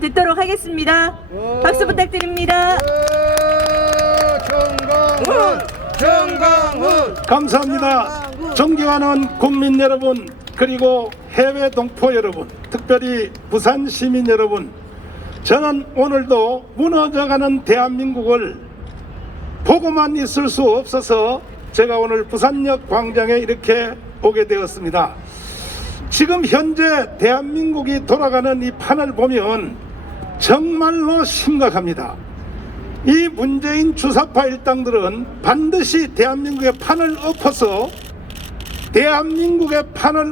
듣도록 하겠습니다. 박수 부탁드립니다. 정광훈 감사합니다. 존경하는 국민 여러분, 그리고 해외 동포 여러분, 특별히 부산 시민 여러분, 저는 오늘도 무너져가는 대한민국을 보고만 있을 수 없어서 제가 오늘 부산역 광장에 이렇게 오게 되었습니다. 지금 현재 대한민국이 돌아가는 이 판을 보면 정말로 심각합니다. 이 문재인 주사파 일당들은 반드시 대한민국의 판을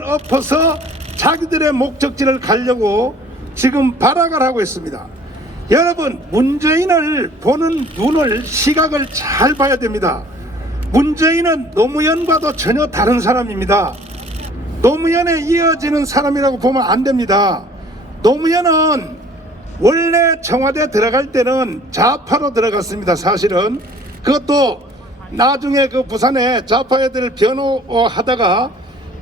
엎어서 자기들의 목적지를 가려고 지금 발악을 하고 있습니다. 여러분, 문재인을 보는 눈을, 시각을 잘 봐야 됩니다. 문재인은 노무현과도 전혀 다른 사람입니다. 노무현에 이어지는 사람이라고 보면 안 됩니다. 노무현은 원래 청와대 들어갈 때는 좌파로 들어갔습니다. 사실은 그것도 나중에 그 부산에 좌파 애들 변호하다가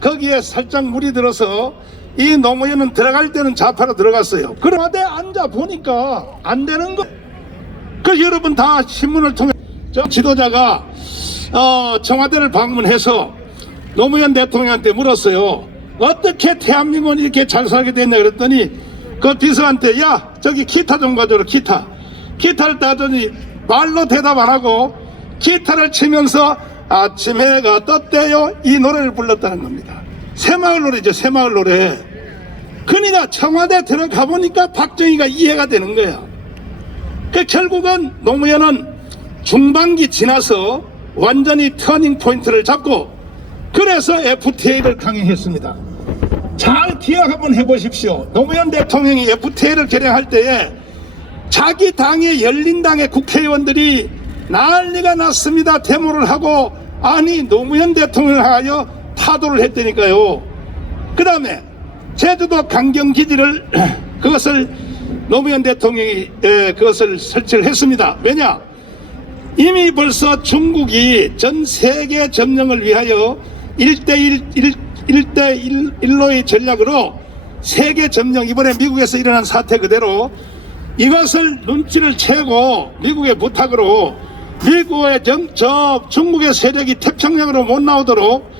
거기에 살짝 물이 들어서 이 노무현은 들어갈 때는 좌파로 들어갔어요. 그런데 앉아 보니까 안 되는 거. 그 여러분 다 신문을 통해 지도자가 청와대를 방문해서 노무현 대통령한테 물었어요. 어떻게 대한민국은 이렇게 잘 살게 됐냐 그랬더니 그 비서한테 야 저기 기타 좀 가져라. 기타를 따더니 말로 대답 안 하고 기타를 치면서 아침 해가 떴대요 이 노래를 불렀다는 겁니다. 새마을 노래죠. 새마을 노래. 그러니까 청와대 들어가 보니까 박정희가 이해가 되는 거야. 그 결국은 노무현은 중반기 지나서 완전히 터닝 포인트를 잡고 그래서 FTA를 강행했습니다. 잘 기억 한번 해보십시오. 노무현 대통령이 FTA를 결행할 때에 자기 당의 열린당의 국회의원들이 난리가 났습니다. 데모를 하고 아니 노무현 대통령을 하여 타도를 했다니까요. 그 다음에 제주도 강경기지를 그것을 노무현 대통령이 그것을 설치를 했습니다. 왜냐? 이미 벌써 중국이 전 세계 점령을 위하여 1대1로의 전략으로 세계 점령, 이번에 미국에서 일어난 사태 그대로 이것을 눈치를 채고 미국의 부탁으로 미국의 중국의 세력이 태평양으로 못 나오도록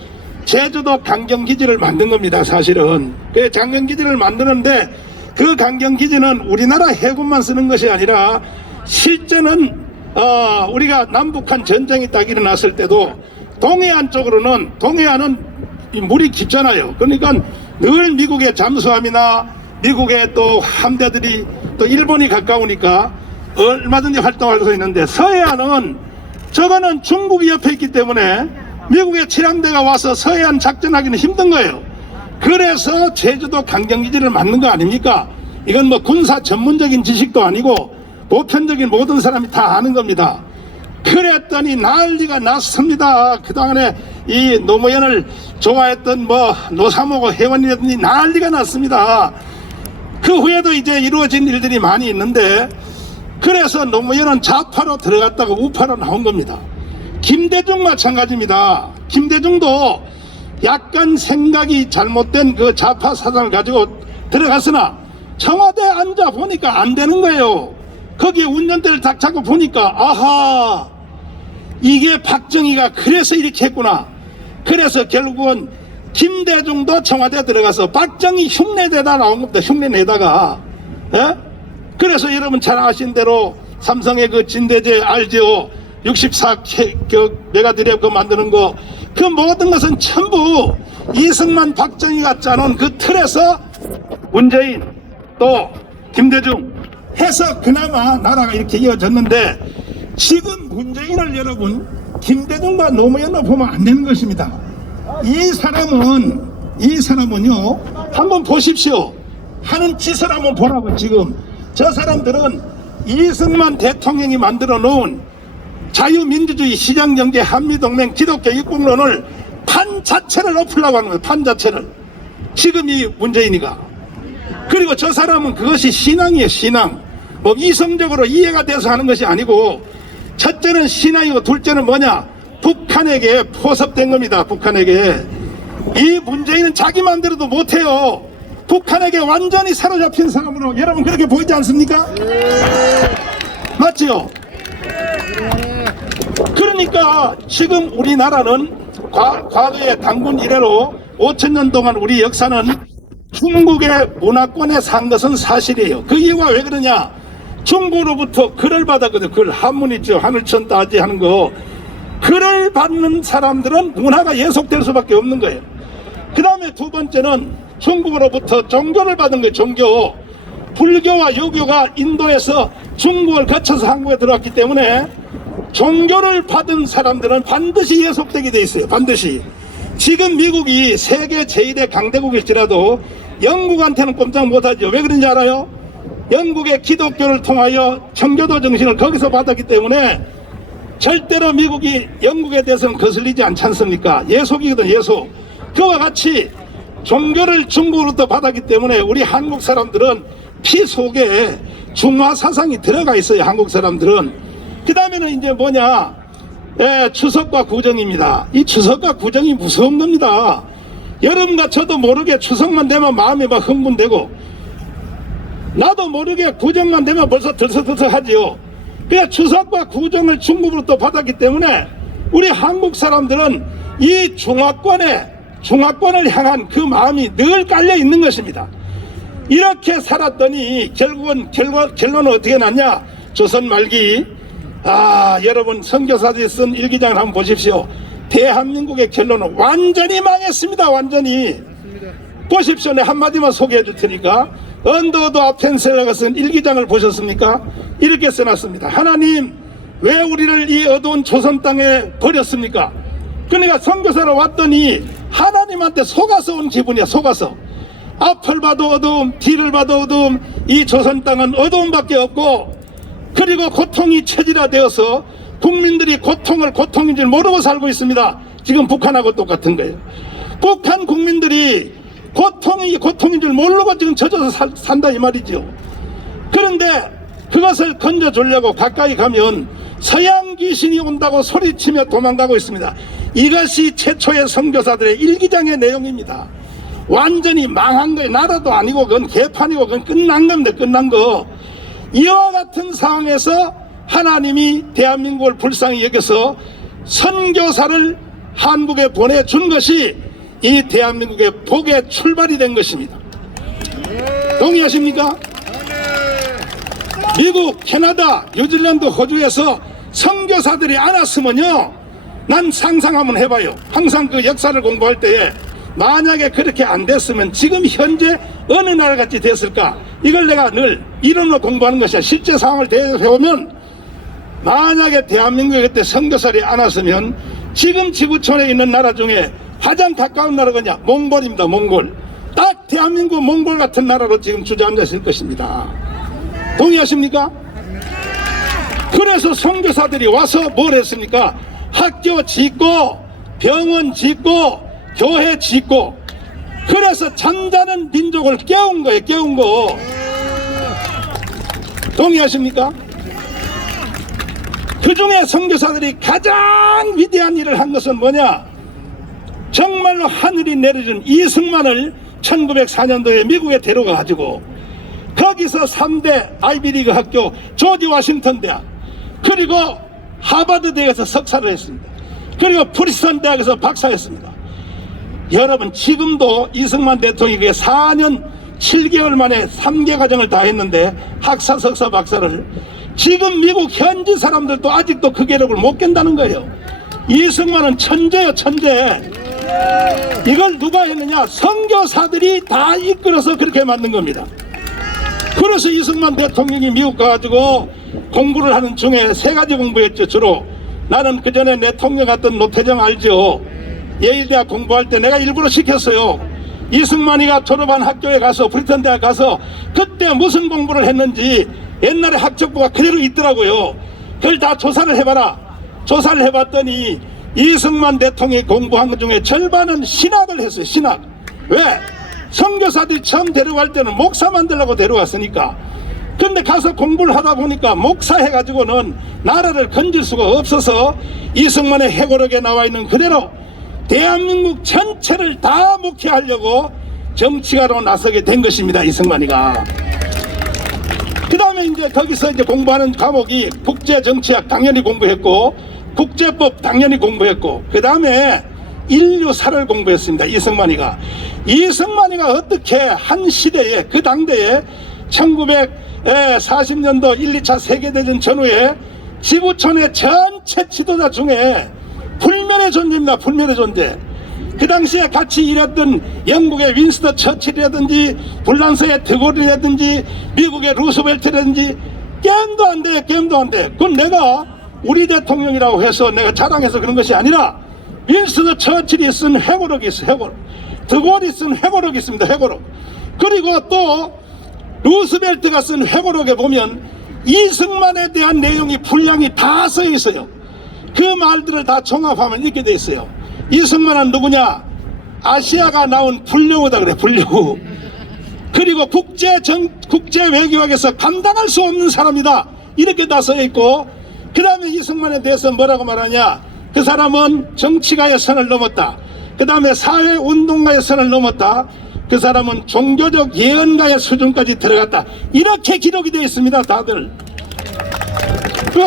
제주도 강경기지를 만든 겁니다. 사실은 그 강경기지를 만드는데 그 강경기지는 우리나라 해군만 쓰는 것이 아니라 실제는 우리가 남북한 전쟁이 딱 일어났을 때도 동해안 쪽으로는 동해안은 물이 깊잖아요. 그러니까 늘 미국의 잠수함이나 미국의 또 함대들이 또 일본이 가까우니까 얼마든지 활동할 수 있는데 서해안은 저거는 중국이 옆에 있기 때문에 미국의 칠함대가 와서 서해안 작전하기는 힘든 거예요. 그래서 제주도 강경기지를 만든 거 아닙니까? 이건 뭐 군사 전문적인 지식도 아니고 보편적인 모든 사람이 다 아는 겁니다. 그랬더니 난리가 났습니다. 그동안에 이 노무현을 좋아했던 뭐 노사모고 회원이라든지 난리가 났습니다. 그 후에도 이제 이루어진 일들이 많이 있는데 그래서 노무현은 좌파로 들어갔다가 우파로 나온 겁니다. 김대중 마찬가지입니다. 김대중도 약간 생각이 잘못된 그 좌파 사상을 가지고 들어갔으나 청와대에 앉아 보니까 안 되는 거예요. 거기에 운전대를 딱 잡고 보니까 아하 이게 박정희가 그래서 이렇게 했구나. 그래서 결국은 김대중도 청와대에 들어가서 박정희 흉내내다 나온 겁니다. 흉내내다가 그래서 여러분 잘 아신 대로 삼성의 그 진대제 알죠? 64메가드랩 그 만드는 거 그 모든 것은 전부 이승만 박정희가 짜놓은 그 틀에서 문재인 또 김대중 해서 그나마 나라가 이렇게 이어졌는데 지금 문재인을 여러분 김대중과 노무현을 보면 안 되는 것입니다. 이 사람은요 한번 보십시오. 하는 짓을 한번 보라고. 지금 저 사람들은 이승만 대통령이 만들어 놓은 자유민주주의 시장경제 한미동맹 기독교 입국론을 판 자체를 엎으려고 하는 거예요. 판 자체를. 지금 이 문재인이가. 그리고 저 사람은 그것이 신앙이에요. 신앙. 뭐 이성적으로 이해가 돼서 하는 것이 아니고 첫째는 신앙이고 둘째는 뭐냐? 북한에게 포섭된 겁니다. 북한에게. 이 문재인은 자기 마음대로도 못해요. 북한에게 완전히 사로잡힌 사람으로 여러분 그렇게 보이지 않습니까? 맞지요? 그러니까 지금 우리나라는 과거에 단군 이래로 5,000년 동안 우리 역사는 중국의 문화권에 산 것은 사실이에요. 그 이유가 왜 그러냐? 중국으로부터 글을 받았거든요. 글, 한문 있죠. 하늘천 따지 하는 거. 글을 받는 사람들은 문화가 예속될 수밖에 없는 거예요. 그 다음에 두 번째는 중국으로부터 종교를 받은 거예요. 종교. 불교와 유교가 인도에서 중국을 거쳐서 한국에 들어왔기 때문에 종교를 받은 사람들은 반드시 예속되게 돼 있어요. 반드시. 지금 미국이 세계 제1의 강대국일지라도 영국한테는 꼼짝 못하죠. 왜 그런지 알아요? 영국의 기독교를 통하여 청교도 정신을 거기서 받았기 때문에 절대로 미국이 영국에 대해서는 거슬리지 않지 않습니까? 예속이거든, 예속. 그와 같이 종교를 중국으로부터 받았기 때문에 우리 한국 사람들은 피 속에 중화 사상이 들어가 있어요. 한국 사람들은. 그 다음에는 이제 뭐냐? 추석과 구정입니다. 이 추석과 구정이 무서운 겁니다. 여러분과 저도 모르게 추석만 되면 마음이 막 흥분되고 나도 모르게 구정만 되면 벌써 들썩들썩하지요. 그러니까 추석과 구정을 중국으로부터 받았기 때문에 우리 한국 사람들은 이 중화권을 향한 그 마음이 늘 깔려 있는 것입니다. 이렇게 살았더니 결론은 어떻게 났냐? 조선 말기 여러분 선교사들이 쓴 일기장을 한번 보십시오. 대한민국의 결론은 완전히 망했습니다. 완전히. 보십시오. 내 한마디만 소개해 줄 테니까. 언더도 아펜셀러가 쓴 일기장을 보셨습니까? 이렇게 써놨습니다. 하나님 왜 우리를 이 어두운 조선 땅에 버렸습니까? 그러니까 선교사로 왔더니 하나님한테 속아서 온 기분이야. 속아서. 앞을 봐도 어두움, 뒤를 봐도 어두움, 이 조선 땅은 어두움밖에 없고, 그리고 고통이 체질화되어서 국민들이 고통을 고통인 줄 모르고 살고 있습니다. 지금 북한하고 똑같은 거예요. 북한 국민들이 고통이 고통인 줄 모르고 지금 젖어서 산다 이 말이죠. 그런데 그것을 건져주려고 가까이 가면 서양 귀신이 온다고 소리치며 도망가고 있습니다. 이것이 최초의 선교사들의 일기장의 내용입니다. 완전히 망한 거예요. 나라도 아니고 그건 개판이고 그건 끝난 겁니다. 끝난 거. 이와 같은 상황에서 하나님이 대한민국을 불쌍히 여겨서 선교사를 한국에 보내준 것이 이 대한민국의 복의 출발이 된 것입니다. 동의하십니까? 미국, 캐나다, 뉴질랜드, 호주에서 선교사들이 안 왔으면요, 난 상상 한번 해봐요. 항상 그 역사를 공부할 때에 만약에 그렇게 안 됐으면 지금 현재 어느 나라같이 됐을까? 이걸 내가 늘 이론으로 공부하는 것이야. 실제 상황을 대해보면 만약에 대한민국에 그때 선교사들이 안 왔으면 지금 지구촌에 있는 나라 중에 가장 가까운 나라가 뭐냐? 몽골입니다. 몽골. 딱 대한민국 몽골 같은 나라로 지금 주저앉아 있을 것입니다. 동의하십니까? 그래서 선교사들이 와서 뭘 했습니까? 학교 짓고 병원 짓고 교회 짓고, 그래서 잠자는 민족을 깨운 거예요. 깨운 거. 동의하십니까? 그 중에 선교사들이 가장 위대한 일을 한 것은 뭐냐? 정말로 하늘이 내려준 이승만을 1904년도에 미국에 데려가가지고 거기서 3대 아이비리그 학교 조지 워싱턴 대학, 그리고 하버드 대학에서 석사를 했습니다. 그리고 프리스턴 대학에서 박사했습니다. 여러분, 지금도 이승만 대통령이 4년 7개월 만에 3개 과정을 다 했는데 학사, 석사, 박사를, 지금 미국 현지 사람들도 아직도 그 기록을 못 깬다는 거예요. 이승만은 천재요, 천재. 이걸 누가 했느냐? 선교사들이 다 이끌어서 그렇게 만든 겁니다. 그래서 이승만 대통령이 미국 가가지고 공부를 하는 중에 3가지 공부했죠. 주로 나는 그 전에 내 통역 갔던 노태정 알죠? 예일대학 공부할 때 내가 일부러 시켰어요. 이승만이가 졸업한 학교에 가서, 브리턴 대학 가서 그때 무슨 공부를 했는지 옛날에 학적부가 그대로 있더라고요. 그걸 다 조사를 해봐라. 조사를 해봤더니 이승만 대통령이 공부한 것 중에 절반은 신학을 했어요. 신학. 왜? 선교사들이 처음 데려갈 때는 목사 만들려고 데려갔으니까. 근데 가서 공부를 하다 보니까 목사 해가지고는 나라를 건질 수가 없어서 이승만의 해고록에 나와 있는 그대로 대한민국 전체를 다 목회하려고 정치가로 나서게 된 것입니다. 이승만이가. 그 다음에 이제 거기서 이제 공부하는 과목이 국제정치학 당연히 공부했고, 국제법 당연히 공부했고, 그 다음에 인류사를 공부했습니다. 이승만이가 어떻게 한 시대에, 그 당대에 1940년도 1, 2차 세계대전 전후에 지구촌의 전체 지도자 중에 불멸의 존재입니다. 불멸의 존재. 그 당시에 같이 일했던 영국의 윈스턴 처칠이라든지 불란서의 드골이라든지 미국의 루스벨트라든지 게임도 안 돼. 그건 내가 우리 대통령이라고 해서 내가 자랑해서 그런 것이 아니라 윈스턴 처칠이 쓴 회고록이 있어. 회고록. 드골이 쓴 회고록이 있습니다. 회고록. 그리고 또 루스벨트가 쓴 회고록에 보면 이승만에 대한 내용이 분량이 다 써 있어요. 그 말들을 다 종합하면 이렇게 돼 있어요. 이승만은 누구냐? 아시아가 나온 불려우다 그래. 불려우. 그리고 국제 외교학에서 감당할 수 없는 사람이다. 이렇게 다 써 있고, 그 다음에 이승만에 대해서 뭐라고 말하냐? 그 사람은 정치가의 선을 넘었다. 그 다음에 사회운동가의 선을 넘었다. 그 사람은 종교적 예언가의 수준까지 들어갔다. 이렇게 기록이 되어 있습니다. 다들.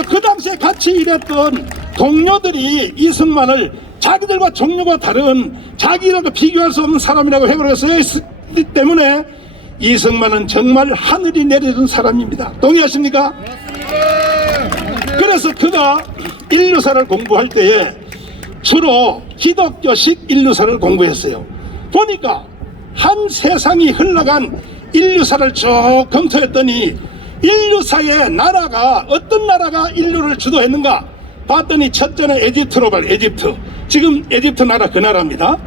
그 당시에 같이 일했던 동료들이 이승만을 자기들과 종류가 다른, 자기라고 비교할 수 없는 사람이라고 회고록에 쓰여 있기 때문에 이승만은 정말 하늘이 내려준 사람입니다. 동의하십니까? 그래서 그가 인류사를 공부할 때에 주로 기독교식 인류사를 공부했어요. 보니까 한 세상이 흘러간 인류사를 쭉 검토했더니 인류사의 나라가, 어떤 나라가 인류를 주도했는가 봤더니 첫째는 에집트로 발. 에집트. 지금 에집트 나라 그 나라입니다.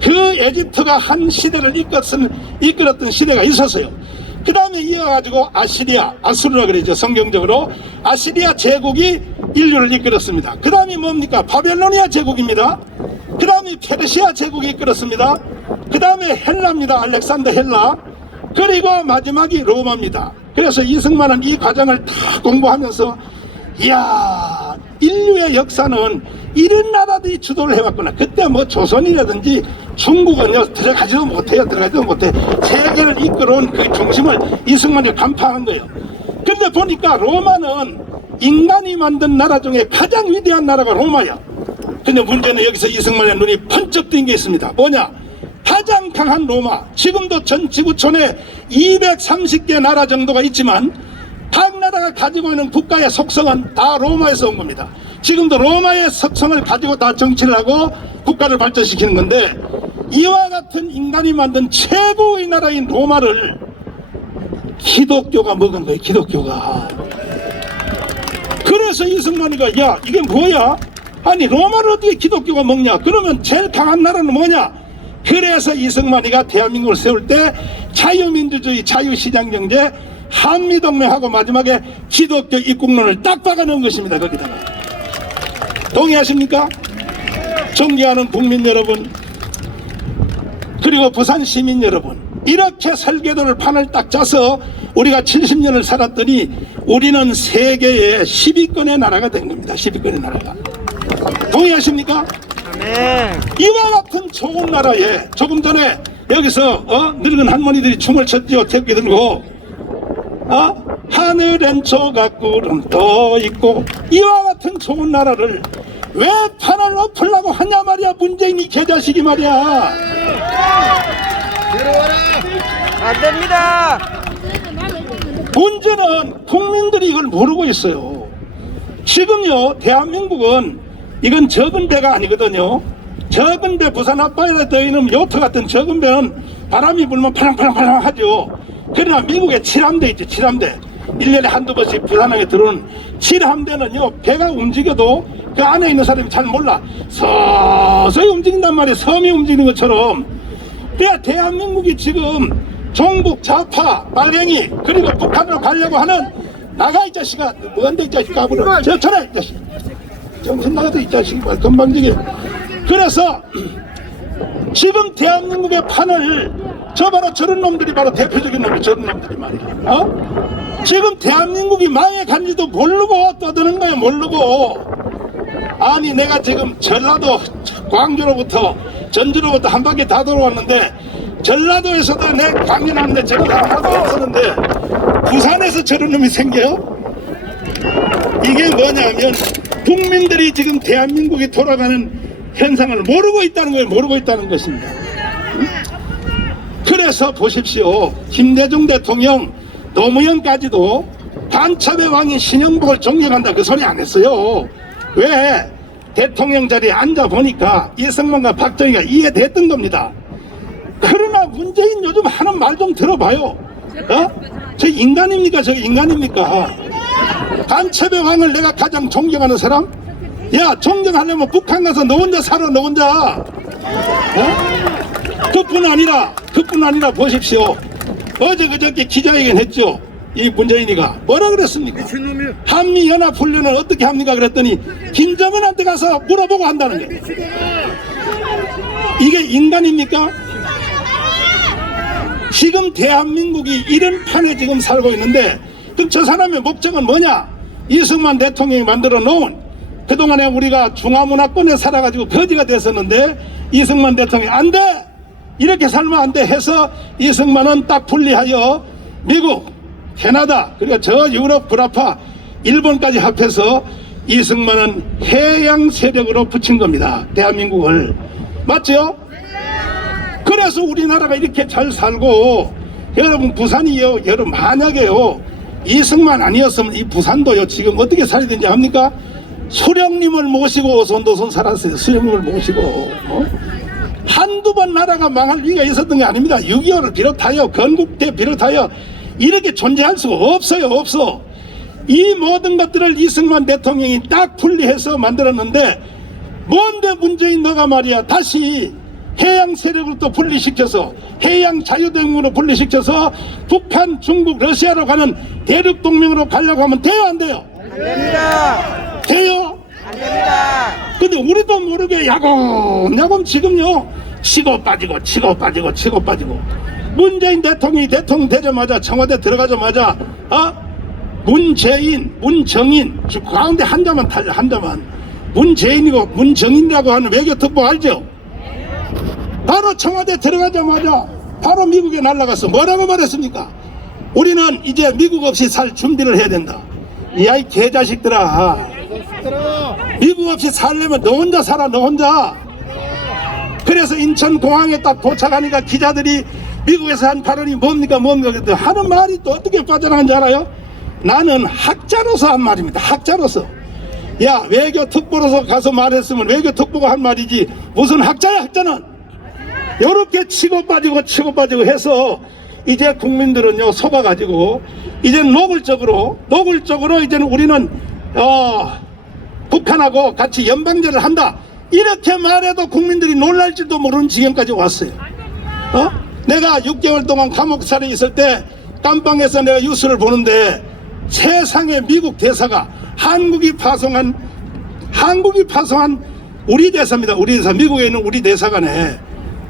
그 에집트가 한 시대를 이끌었던 시대가 있었어요. 그 다음에 이어가지고 아수르라 그러죠. 성경적으로 아시리아 제국이 인류를 이끌었습니다. 그 다음이 뭡니까? 바벨로니아 제국입니다. 그 다음이 페르시아 제국이 이끌었습니다. 그 다음에 헬라입니다. 알렉산더 헬라. 그리고 마지막이 로마입니다. 그래서 이승만은 이 과정을 다 공부하면서 이야, 인류의 역사는 이런 나라들이 주도를 해왔구나. 그때 뭐 조선이라든지 중국은요 들어가지도 못해. 세계를 이끌어온 그 중심을 이승만이 간파한 거예요. 그런데 보니까 로마는 인간이 만든 나라 중에 가장 위대한 나라가 로마야. 근데 문제는 여기서 이승만의 눈이 번쩍 뜬 게 있습니다. 뭐냐? 가장 강한 로마. 지금도 전 지구촌에 230개 나라 정도가 있지만 각 나라가 가지고 있는 국가의 속성은 다 로마에서 온 겁니다. 지금도 로마의 속성을 가지고 다 정치를 하고 국가를 발전시키는 건데, 이와 같은 인간이 만든 최고의 나라인 로마를 기독교가 먹은 거예요. 기독교가. 그래서 이승만이가 야, 이게 뭐야? 아니 로마를 어떻게 기독교가 먹냐? 그러면 제일 강한 나라는 뭐냐? 그래서 이승만이가 대한민국을 세울 때 자유민주주의, 자유시장경제, 한미동맹하고 마지막에 기독교 입국론을 딱 박아놓은 것입니다. 거기다가. 동의하십니까? 존경하는 국민 여러분, 그리고 부산 시민 여러분, 이렇게 설계도를 판을 딱 짜서 우리가 70년을 살았더니 우리는 세계의 10위권의 나라가 된 겁니다. 10위권의 나라가. 동의하십니까? 네. 이와 같은 좋은 나라에 조금 전에 여기서 늙은 할머니들이 춤을 췄지요. 태극기 들고 하늘엔 조각구름 떠 있고, 이와 같은 좋은 나라를 왜 판을 엎으려고 하냐 말이야. 문재인이 개자식이 말이야. 안 됩니다. 문제는 국민들이 이걸 모르고 있어요. 지금요 대한민국은 이건 적은 배가 아니거든요. 적은 배, 부산 앞바다에 떠 있는 요트 같은 적은 배는 바람이 불면 팔랑팔랑 하죠. 그러나 미국에 7함대 있죠. 7함대. 1년에 한두 번씩 부산항에 들어오는 7함대는요 배가 움직여도 그 안에 있는 사람이 잘 몰라. 서서히 움직인단 말이에요. 섬이 움직이는 것처럼. 그러니까 대한민국이 지금 종북, 좌파, 빨갱이, 그리고 북한으로 가려고 하는, 나가 이 자식아. 뭔데 이 자식 까불어. 저 전에 이 자식. 정신 나가도 이 자식이 말 건방지게. 그래서 지금 대한민국의 판을 바로 저런 놈들이 바로 대표적인 놈이 저런 놈들이 말이야. 지금 대한민국이 망해간지도 모르고 떠드는 거야. 모르고. 아니 내가 지금 전라도 광주로부터 전주로부터 한 바퀴 다 돌아왔는데 전라도에서도 내 강연하는데 저런 하나도 없었는데 부산에서 저런 놈이 생겨요? 이게 뭐냐면 국민들이 지금 대한민국이 돌아가는 현상을 모르고 있다는 거예요. 모르고 있다는 것입니다. 그래서 보십시오. 김대중 대통령, 노무현까지도 간첩의 왕인 신영복을 존경한다 그 소리 안 했어요. 왜? 대통령 자리에 앉아보니까 이승만과 박정희가 이해됐던 겁니다. 그러나 문재인 요즘 하는 말 좀 들어봐요. 저 인간입니까? 저 인간입니까? 간첩의 왕을 내가 가장 존경하는 사람? 야, 존경하려면 북한 가서 너 혼자 살아, 너 혼자. 그뿐 아니라 보십시오. 어제 그저께 기자회견 했죠. 이 문재인이가 뭐라 그랬습니까? 한미연합훈련을 어떻게 합니까? 그랬더니 김정은한테 가서 물어보고 한다는 거예요. 이게 인간입니까? 지금 대한민국이 이런 판에 지금 살고 있는데 그럼 저 사람의 목적은 뭐냐? 이승만 대통령이 만들어 놓은 그동안에 우리가 중화문화권에 살아가지고 거지가 됐었는데 이승만 대통령이 안 돼! 이렇게 살면 안 돼 해서 이승만은 딱 분리하여 미국, 캐나다, 그리고 저 유럽, 불아파, 일본까지 합해서 이승만은 해양 세력으로 붙인 겁니다. 대한민국을. 맞죠? 그래서 우리나라가 이렇게 잘 살고 여러분 부산이요. 여러분 만약에요. 이승만 아니었으면 이 부산도요. 지금 어떻게 살아야 되는지 압니까? 수령님을 모시고 오손도손 살았어요. 수령님을 모시고. 한두 번 나라가 망할 위기가 있었던 게 아닙니다. 6.25를 비롯하여 건국대 비롯하여 이렇게 존재할 수가 없어요. 없어. 이 모든 것들을 이승만 대통령이 딱 분리해서 만들었는데 뭔데 문재인 너가 말이야 다시 해양 세력을 또 분리시켜서 해양 자유동맹으로 분리시켜서 북한, 중국, 러시아로 가는 대륙 동맹으로 가려고 하면 돼요, 안 돼요? 안 됩니다. 돼요? 안 됩니다. 근데 우리도 모르게 야금 지금요 치고 빠지고 문재인 대통령이 대통령 되자마자 청와대 들어가자마자 문재인, 문정인 가운데 한자만 달려 한자만 문재인이고 문정인이라고 하는 외교특보 알죠? 바로 청와대 들어가자마자 바로 미국에 날아갔어. 뭐라고 말했습니까? 우리는 이제 미국 없이 살 준비를 해야 된다. 야, 이 개자식들아, 미국 없이 살려면 너 혼자 살아, 너 혼자. 그래서 인천공항에 딱 도착하니까 기자들이 미국에서 한 발언이 뭡니까 그랬더니 하는 말이 또 어떻게 빠져나간지 알아요? 나는 학자로서 한 말입니다. 학자로서. 야, 외교특보로서 가서 말했으면 외교특보가 한 말이지 무슨 학자야. 학자는 요렇게 치고 빠지고 해서 이제 국민들은요 속아가지고 이제 노골적으로 이제는 우리는 북한하고 같이 연방제를 한다 이렇게 말해도 국민들이 놀랄지도 모르는 지경까지 왔어요. 내가 6개월 동안 감옥살에 있을 때 깜빵에서 내가 뉴스를 보는데 세상에 미국 대사가 한국이 파송한 우리 대사입니다. 우리 대사, 미국에 있는 우리 대사관에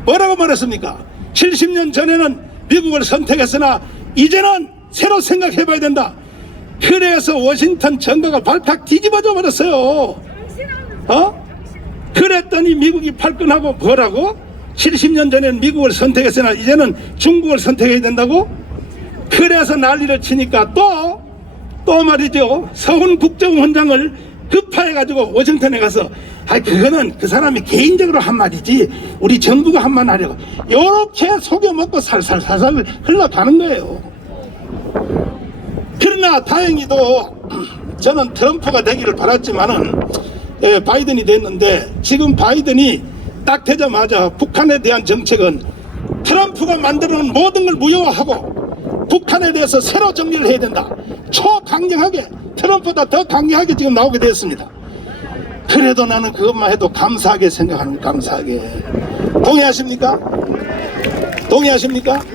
뭐라고 말했습니까? 70년 전에는 미국을 선택했으나 이제는 새로 생각해봐야 된다. 그래서 워싱턴 정가가 발탁 뒤집어져 버렸어요. 그랬더니 미국이 발끈하고 뭐라고? 70년 전에는 미국을 선택했으나 이제는 중국을 선택해야 된다고? 그래서 난리를 치니까 또 말이죠. 서훈 국정원장을 급파해가지고 워싱턴에 가서 그거는 그 사람이 개인적으로 한 말이지 우리 정부가 한 말 하려고 요렇게 속여먹고 살살 흘러가는 거예요. 그러나 다행히도 저는 트럼프가 되기를 바랐지만은 바이든이 됐는데 지금 바이든이 딱 되자마자 북한에 대한 정책은 트럼프가 만들어놓은 모든 걸 무효화하고 북한에 대해서 새로 정리를 해야 된다. 초강력하게 트럼프보다 더 강력하게 지금 나오게 되었습니다. 그래도 나는 그것만 해도 감사하게 생각합니다. 감사하게. 동의하십니까?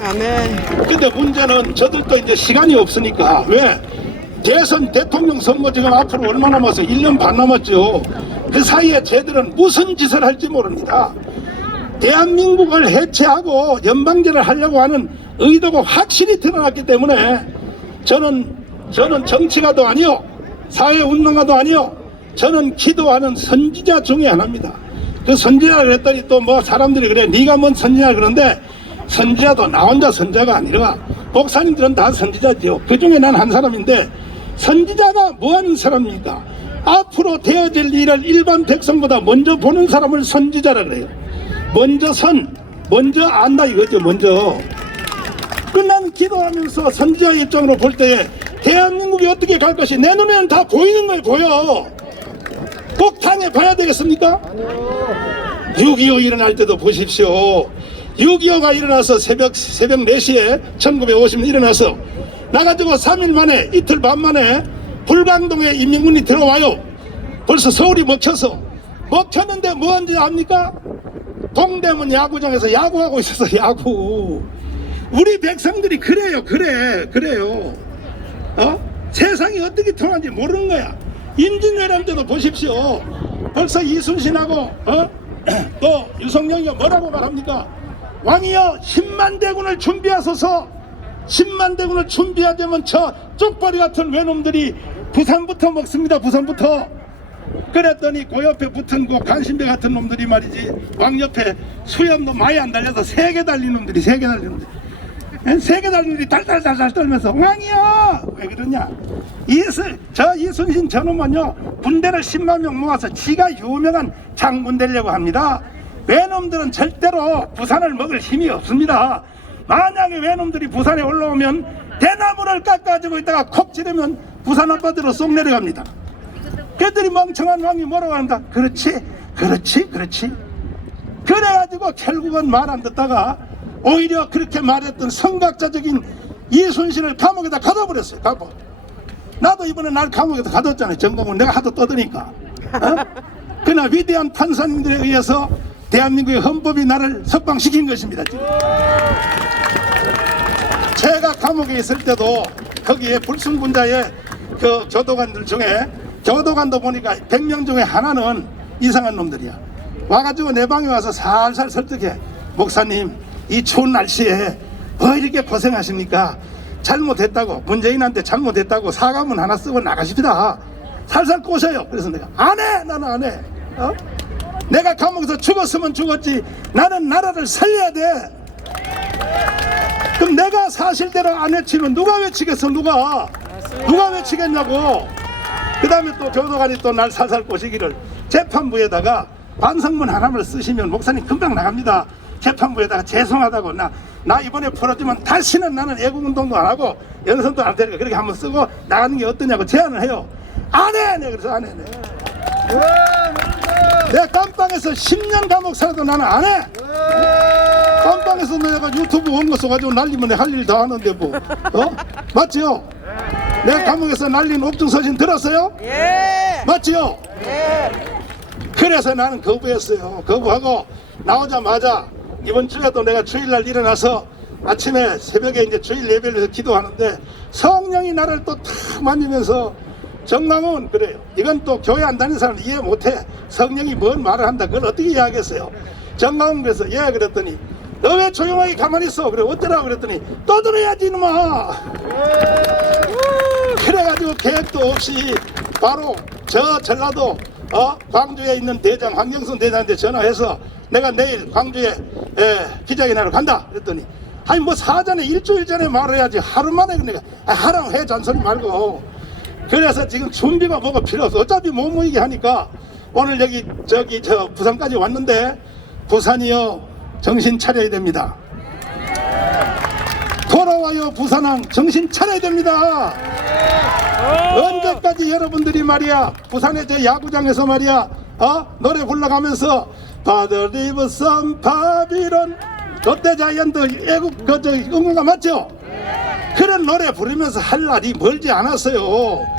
아멘. 근데 문제는 저들도 이제 시간이 없으니까 왜? 대선 대통령 선거 지금 앞으로 얼마 남았어요? 1년 반 남았죠. 그 사이에 쟤들은 무슨 짓을 할지 모릅니다. 대한민국을 해체하고 연방제를 하려고 하는 의도가 확실히 드러났기 때문에 저는 정치가도 아니요 사회운동가도 아니요 저는 기도하는 선지자 중에 하나입니다. 그 선지자를 했더니 또 뭐 사람들이 그래 네가 뭔 선지자 그런데 선지자도 나 혼자 선지자가 아니라 목사님들은 다 선지자지요. 그 중에 난 한 사람인데 선지자가 뭐하는 사람입니까? 앞으로 되어질 일을 일반 백성보다 먼저 보는 사람을 선지자라 그래요. 먼저 안다 이거죠. 먼저 끝나는 기도하면서 선지자 입장으로 볼 때에 대한민국이 어떻게 갈 것이 내 눈에는 다 보이는 거예요. 보여. 꼭 당해봐야 되겠습니까? 6.25 일어날 때도 보십시오. 6.25가 일어나서 새벽 4시에 1950년 일어나서 나가지고 3일 만에 이틀 반 만에 불광동에 인민군이 들어와요. 벌써 서울이 먹혔는데 뭐한지 압니까? 동대문 야구장에서 야구하고 있어서 야구. 우리 백성들이 그래요. 세상이 어떻게 통하는지 모르는 거야. 임진왜란 때도 보십시오. 벌써 이순신하고 또 유성룡이가 뭐라고 말합니까? 왕이여 10만 대군을 준비하소서. 10만 대군을 준비하자면 저 쪽발이 같은 외놈들이 부산부터 먹습니다. 부산부터. 그랬더니 그 옆에 붙은 그 간신배 같은 놈들이 말이지 왕 옆에 수염도 많이 안 달려서 3개 달린 놈들이 3개 달린 놈들이 3개 달린 놈들이 달달달달 떨면서 왕이여 왜 그러냐. 저 이순신 저놈은요 군대를 10만 명 모아서 지가 유명한 장군 되려고 합니다. 외놈들은 절대로 부산을 먹을 힘이 없습니다. 만약에 외놈들이 부산에 올라오면 대나무를 깎아주고 있다가 콕 찌르면 부산 앞바다로 쏙 내려갑니다. 걔들이 멍청한 왕이 뭐라고 한다. 그렇지. 그래가지고 결국은 말 안 듣다가 오히려 그렇게 말했던 성각자적인 이순신을 감옥에다 가둬버렸어요. 감옥. 나도 이번에 날 감옥에다 가뒀잖아요. 정봉은 내가 하도 떠드니까. 그러나 위대한 판사님들에 의해서 대한민국의 헌법이 나를 석방시킨 것입니다. 지금. 제가 감옥에 있을 때도 거기에 불순분자의 그 교도관들 중에 교도관도 보니까 100명 중에 하나는 이상한 놈들이야. 와가지고 내 방에 와서 살살 설득해. 목사님 이 추운 날씨에 뭐 이렇게 고생하십니까? 잘못했다고 문재인한테 잘못했다고 사과문 하나 쓰고 나가십시다. 살살 꼬셔요. 그래서 내가 안해. 나는 안해. 내가 감옥에서 죽었으면 죽었지 나는 나라를 살려야 돼. 그럼 내가 사실대로 안 외치면 누가 외치겠어. 누가 외치겠냐고. 그 다음에 또 교도관이 또 날 살살 꼬시기를 재판부에다가 반성문 하나를 쓰시면 목사님 금방 나갑니다. 재판부에다가 죄송하다고 나 이번에 풀어주면 다시는 나는 애국운동도 안 하고 연선도 안 되니까 그렇게 한번 쓰고 나가는 게 어떠냐고 제안을 해요. 안 해. 내가 그래서 안 해. 내 깜빵에서 10년 감옥 살아도 나는 안 해. 깜빵에서 내가 유튜브 원고 써가지고 날리면 내 할 일 다 하는데 뭐 맞지요? 내 감옥에서 날린 옥중서신 들었어요? 예. 맞지요? 예. 그래서 나는 거부했어요. 거부하고 나오자마자 이번 주에도 내가 주일날 일어나서 아침에 새벽에 이제 주일 예배를 기도하는데 성령이 나를 또 탁 만지면서 정남은 그래요. 이건 또 교회 안 다니는 사람은 이해 못해. 성령이 뭔 말을 한다. 그걸 어떻게 이해하겠어요. 정남은 그래서 그랬더니 너 왜 조용하게 가만히 있어? 그래 어떠라고 그랬더니 떠들어야지 이놈아. 그래가지고 계획도 없이 바로 저 전라도 광주에 있는 대장 황경선 대장한테 전화해서 내가 내일 광주에 기자회견하러 간다 그랬더니 아니 뭐 사전에 일주일 전에 말을 해야지 하루 만에 내가 하라고 해 잔소리 말고. 그래서 지금 준비가 뭐가 필요 없어. 어차피 못 모이게 하니까 오늘 저 부산까지 왔는데 부산이요 정신 차려야 됩니다. 돌아와요 부산항 정신 차려야 됩니다. 언제까지 여러분들이 말이야 부산의 저 야구장에서 말이야 노래 불러가면서 Father Live Some 바비론 롯데자이언트 애국 응원가 맞죠? 그런 노래 부르면서 할 날이 멀지 않았어요.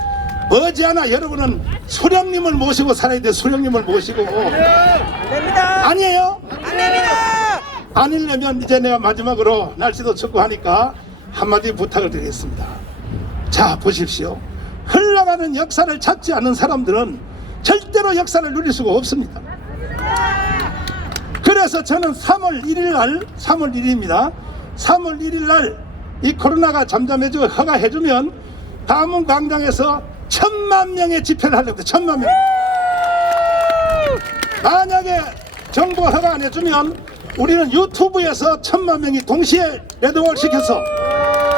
머지않아 여러분은 수령님을 모시고 살아야 돼. 수령님을 모시고. 됩니다. 아니에요? 안 됩니다. 아니려면 이제 내가 마지막으로 날씨도 춥고 하니까 한마디 부탁을 드리겠습니다. 자 보십시오. 흘러가는 역사를 찾지 않는 사람들은 절대로 역사를 누릴 수가 없습니다. 그래서 저는 3월 1일입니다. 3월 1일 이 코로나가 잠잠해지고 허가해주면 다문 광장에서 1000만 명의 집회를 하려고 해요. 1000만 명. 만약에 정부가 허가 안 해주면 우리는 유튜브에서 1000만 명이 동시에 레드월 시켜서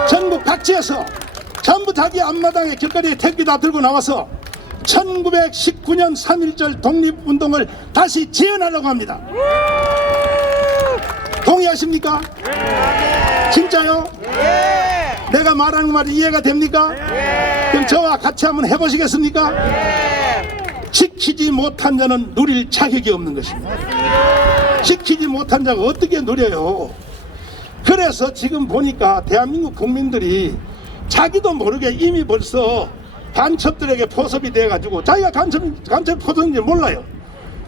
전국 각지에서 전부 자기 앞마당에 길거리에 택배 다 들고 나와서 1919년 3.1절 독립운동을 다시 재현하려고 합니다. 동의하십니까? 진짜요? 내가 말하는 말이 이해가 됩니까? 그럼 저와 같이 한번 해보시겠습니까? 지키지 못한 자는 누릴 자격이 없는 것입니다. 지키지 못한 자가 어떻게 누려요? 그래서 지금 보니까 대한민국 국민들이 자기도 모르게 이미 벌써 간첩들에게 포섭이 돼가지고 자기가 간첩 포섭인지 몰라요.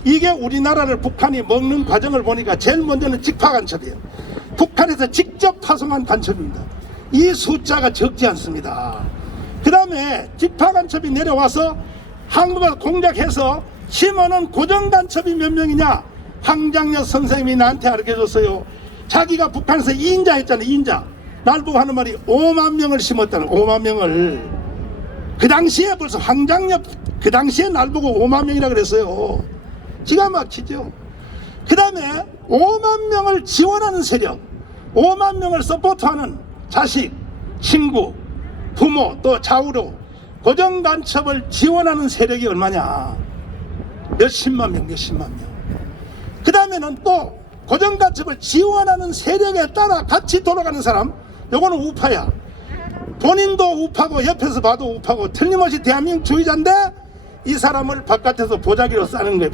이게 우리나라를 북한이 먹는 과정을 보니까 제일 먼저는 직파 간첩이에요. 북한에서 직접 파송한 간첩입니다. 이 숫자가 적지 않습니다. 그 다음에 직파 간첩이 내려와서 한국을 공작해서 심어놓은 고정 간첩이 몇 명이냐? 황장엽 선생님이 나한테 가르쳐줬어요. 자기가 북한에서 2인자 했잖아요. 2인자. 날 보고 하는 말이 5만 명을 심었다는 5만 명을. 그 당시에 벌써 황장엽 그 당시에 날 보고 5만 명이라 그랬어요. 기가 막히죠. 그 다음에 5만 명을 지원하는 세력, 5만 명을 서포트하는 자식, 친구, 부모 또 좌우로 고정 간첩을 지원하는 세력이 얼마냐? 몇십만 명, 몇십만 명. 그 다음에는 또 고정 간첩을 지원하는 세력에 따라 같이 돌아가는 사람, 요거는 우파야. 본인도 우파고 옆에서 봐도 우파고 틀림없이 대한민국 주의자인데 이 사람을 바깥에서 보자기로 싸는 거예요.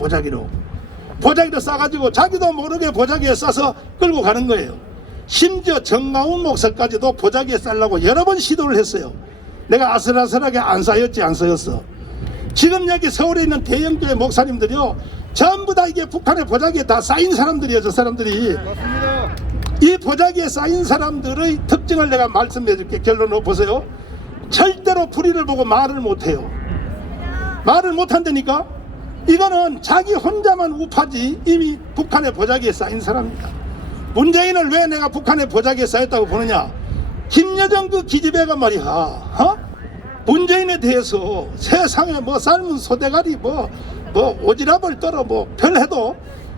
보자기로 싸가지고 자기도 모르게 보자기에 싸서 끌고 가는 거예요. 심지어 정가운 목사까지도 보자기에 싸려고 여러 번 시도를 했어요. 내가 아슬아슬하게 안 쌓였지 안 쌓였어. 지금 여기 서울에 있는 대형교회 목사님들이요 전부 다 이게 북한의 보자기에 다 쌓인 사람들이에요. 저 사람들이. 이 보자기에 쌓인 사람들의 특징을 내가 말씀해 줄게. 결론을 보세요. 절대로 불의를 보고 말을 못해요. 말을 못한다니까. 이거는 자기 혼자만 우파지 이미 북한의 보자기에 쌓인 사람입니다. 문재인을 왜 내가 북한의 보자기에 쌓였다고 보느냐? 김여정 그 기집애가 말이야, 문재인에 대해서 세상에 뭐 삶은 소대가리 뭐 오지랖을 떨어 뭐 별해도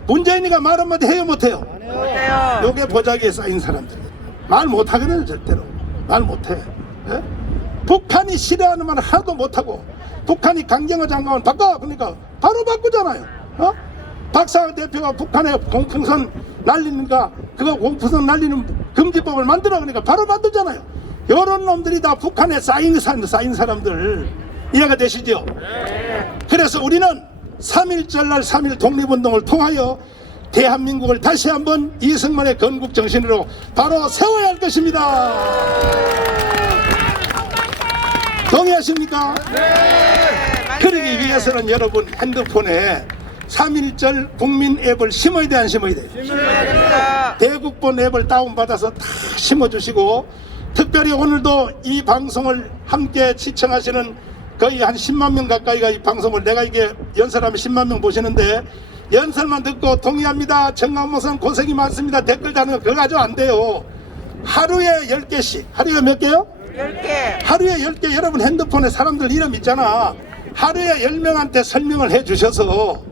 문재인이가 말 한마디 해요 못해요? 못해요. 요게 보자기에 쌓인 사람들이에요. 말 못하거든요. 절대로 말 못해. 예? 북한이 싫어하는 말 하나도 못하고 북한이 강경화 장관을 바꿔 그러니까 바로 바꾸잖아요. 박상현 대표가 북한에 공풍선 날리는가 그거 공풍선 날리는 금지법을 만들어 그러니까 바로 만들잖아요. 이런 놈들이 다 북한에 쌓인 사람들. 이해가 되시죠? 그래서 우리는 3.1절 날 3.1 독립운동을 통하여 대한민국을 다시 한번 이승만의 건국 정신으로 바로 세워야 할 것입니다. 동의하십니까? 그러기 위해서는 여러분 핸드폰에 3.1절 국민 앱을 심어야 돼 안 심어야 돼? 심어야 됩니다. 대국본 앱을 다운받아서 다 심어주시고 특별히 오늘도 이 방송을 함께 시청하시는 거의 한 10만 명 가까이가 이 방송을 내가 이게 연설하면 10만 명 보시는데 연설만 듣고 동의합니다. 정강모선 고생이 많습니다. 댓글 다는 거 그거 가지고 안 돼요. 하루에 10개씩. 하루에 몇 개요? 10개. 하루에 10개. 여러분 핸드폰에 사람들 이름 있잖아. 하루에 10명한테 설명을 해 주셔서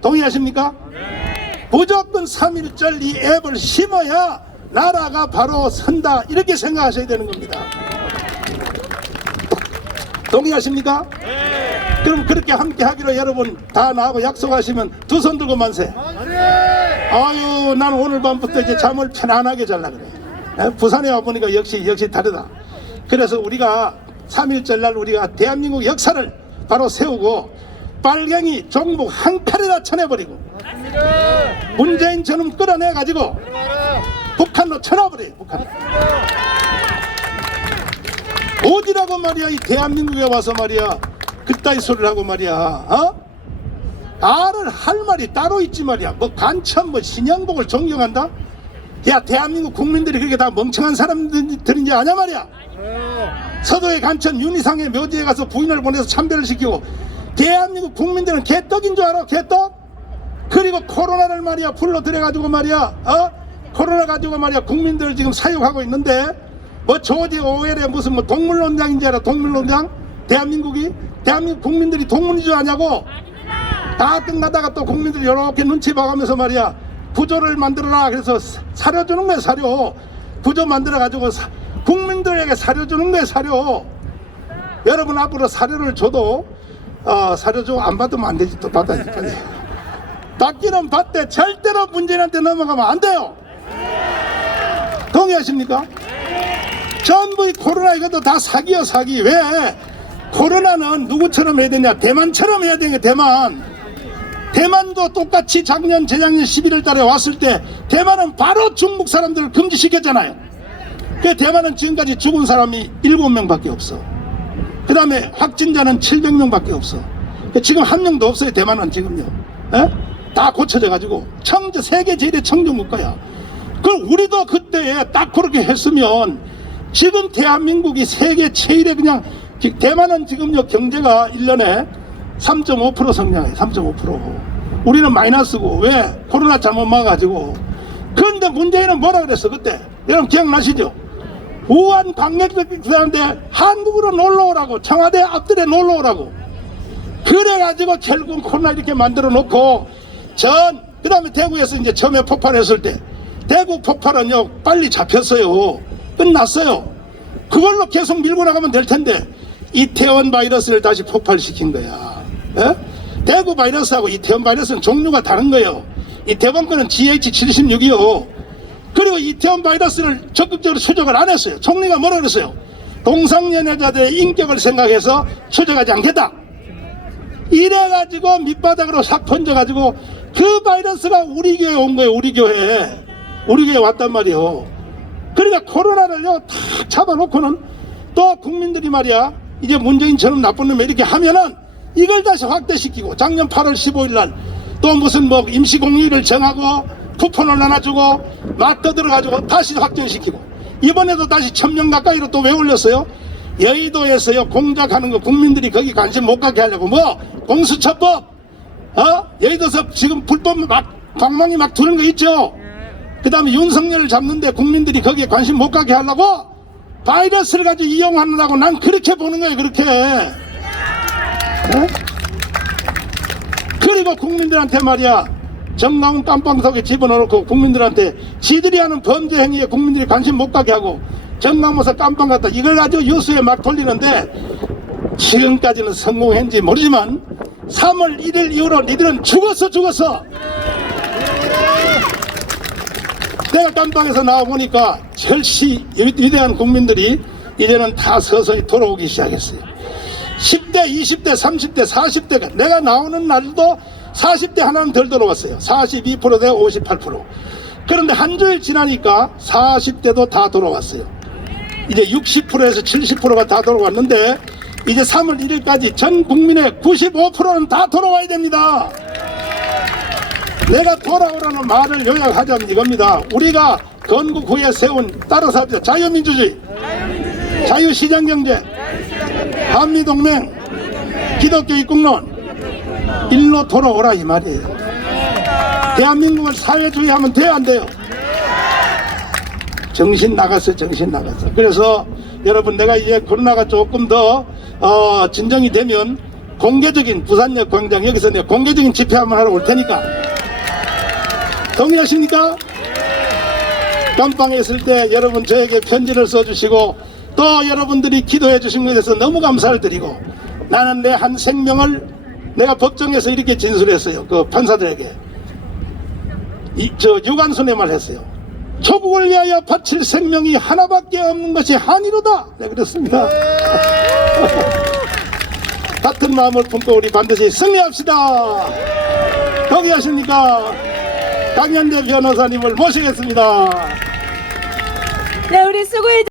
동의하십니까? 네. 무조건 3.1절 이 앱을 심어야 나라가 바로 선다 이렇게 생각하셔야 되는 겁니다. 동의하십니까? 네. 그럼 그렇게 함께 하기로 여러분 다 나하고 약속하시면 두 손 들고 만세. 아유 나는 오늘 밤부터 이제 잠을 편안하게 잘라 그래. 부산에 와보니까 역시 다르다. 그래서 우리가 3.1절 날 우리가 대한민국 역사를 바로 세우고 빨갱이 종북 한 칼에다 쳐내버리고 문재인처럼 끌어내가지고 북한로 쳐놔버려요. 북한. 어디라고 말이야 이 대한민국에 와서 말이야 그따위 소리를 하고 말이야 나를 할 말이 따로 있지 말이야. 뭐 간첩 뭐 신양복을 존경한다? 야 대한민국 국민들이 그렇게 다 멍청한 사람들인지 아냐 말이야. 서도의 간첩 윤희상의 묘지에 가서 부인을 보내서 참배를 시키고 대한민국 국민들은 개떡인 줄 알아? 개떡? 그리고 코로나를 말이야 불러들여가지고 말이야 코로나 가지고 말이야 국민들을 지금 사육하고 있는데 뭐 조지 오웰의 무슨 뭐 동물농장인지 알아? 동물농장? 대한민국 국민들이 동물인 줄 아냐고? 다 끝나다가 또 국민들이 이렇게 눈치 봐가면서 말이야 구조를 만들어라. 그래서 사료 주는 거예요. 사료 구조 만들어 가지고 국민들에게 사료 주는 거예요. 사료. 여러분 앞으로 사료를 줘도 사료 줘 안 받으면 안 되지. 또 받아야지. 빨리. 받기는 받되 절대로 문재인한테 넘어가면 안 돼요. 동의하십니까? 전부 이 코로나 이것도 다 사기요 사기. 왜? 코로나는 누구처럼 해야 되냐? 대만처럼 해야 되냐? 대만도 똑같이 작년 재작년 11월 달에 왔을 때 대만은 바로 중국 사람들을 금지시켰잖아요. 그 대만은 지금까지 죽은 사람이 7명밖에 없어. 그 다음에 확진자는 700명밖에 없어. 지금 한 명도 없어요. 대만은 지금요. 에? 다 고쳐져 가지고 세계 제일의 청정국가야. 그럼 우리도 그때 딱 그렇게 했으면 지금 대한민국이 세계 제일의 그냥 대만은 지금요 경제가 1년에 3.5% 성장해요. 3.5%. 우리는 마이너스고. 왜? 코로나 잘못 막아가지고. 그런데 문재인은 뭐라 그랬어 그때? 여러분 기억나시죠? 우한 관광객들한테 한국으로 놀러오라고, 청와대 앞들에 놀러오라고. 그래가지고 결국 코로나 이렇게 만들어 놓고 그 다음에 대구에서 이제 처음에 폭발했을 때 대구 폭발은요 빨리 잡혔어요. 끝났어요. 그걸로 계속 밀고 나가면 될 텐데 이태원 바이러스를 다시 폭발시킨 거야. 에? 대구 바이러스하고 이태원 바이러스는 종류가 다른 거예요. 이태원 거는 GH76이요. 그리고 이태원 바이러스를 적극적으로 추적을 안 했어요. 총리가 뭐라 그랬어요? 동성연애자들의 인격을 생각해서 추적하지 않겠다. 이래가지고 밑바닥으로 싹 번져가지고 그 바이러스가 우리 교회에 온 거예요. 우리 교회에 왔단 말이에요. 그러니까 코로나를요 탁 잡아놓고는 또 국민들이 말이야 이제 문재인처럼 나쁜 놈이 이렇게 하면은 이걸 다시 확대시키고 작년 8월 15일 날 또 무슨 뭐 임시공휴일을 정하고 쿠폰을 나눠주고 막 떠들어가지고 다시 확전시키고 이번에도 다시 1000명 가까이로 또 왜 올렸어요? 여의도에서요 공작하는 거 국민들이 거기 관심 못 가게 하려고 뭐 공수처법 여의도에서 지금 불법 막 방망이 막 두는 거 있죠. 그 다음에 윤석열을 잡는데 국민들이 거기에 관심 못 가게 하려고 바이러스를 가지고 이용하려고 난 그렇게 보는 거예요. 그렇게. 그리고 국민들한테 말이야 정나온 깜빵 속에 집어넣고 국민들한테 지들이 하는 범죄 행위에 국민들이 관심 못 가게 하고 정나무에서 깜빵 갔다 이걸 가지고 뉴스에 막 돌리는데 지금까지는 성공했는지 모르지만 3월 1일 이후로 니들은 죽었어. 내가 깜빵에서 나와보니까 절시 위대한 국민들이 이제는 다 서서히 돌아오기 시작했어요. 10대, 20대, 30대, 40대가 내가 나오는 날도 40대 하나는 덜 돌아왔어요. 42% 대 58%. 그런데 한 주일 지나니까 40대도 다 돌아왔어요. 이제 60%에서 70%가 다 돌아왔는데 이제 3월 1일까지 전 국민의 95%는 다 돌아와야 됩니다. 내가 돌아오라는 말을 요약하자면 이겁니다. 우리가 건국 후에 세운 따라서 합시다. 자유민주주의, 자유시장경제, 한미동맹, 기독교 입국론 일로 돌아오라 이 말이에요. 대한민국을 사회주의하면 돼요 안 돼요? 정신 나갔어요. 그래서 여러분 내가 이제 코로나가 조금 더 진정이 되면 공개적인 부산역 광장 여기서 내가 공개적인 집회 한번 하러 올 테니까 동의하십니까? 깜빵에 있을 때 여러분 저에게 편지를 써주시고 또 여러분들이 기도해 주신 것에 대해서 너무 감사를 드리고 나는 내 한 생명을 내가 법정에서 이렇게 진술했어요. 그 판사들에게 유관순의 말 했어요. 조국을 위하여 바칠 생명이 하나밖에 없는 것이 한이로다. 네 그렇습니다. 같은 마음을 품고 우리 반드시 승리합시다. 동의하십니까? 강현재 변호사님을 모시겠습니다. 네, 우리 수고해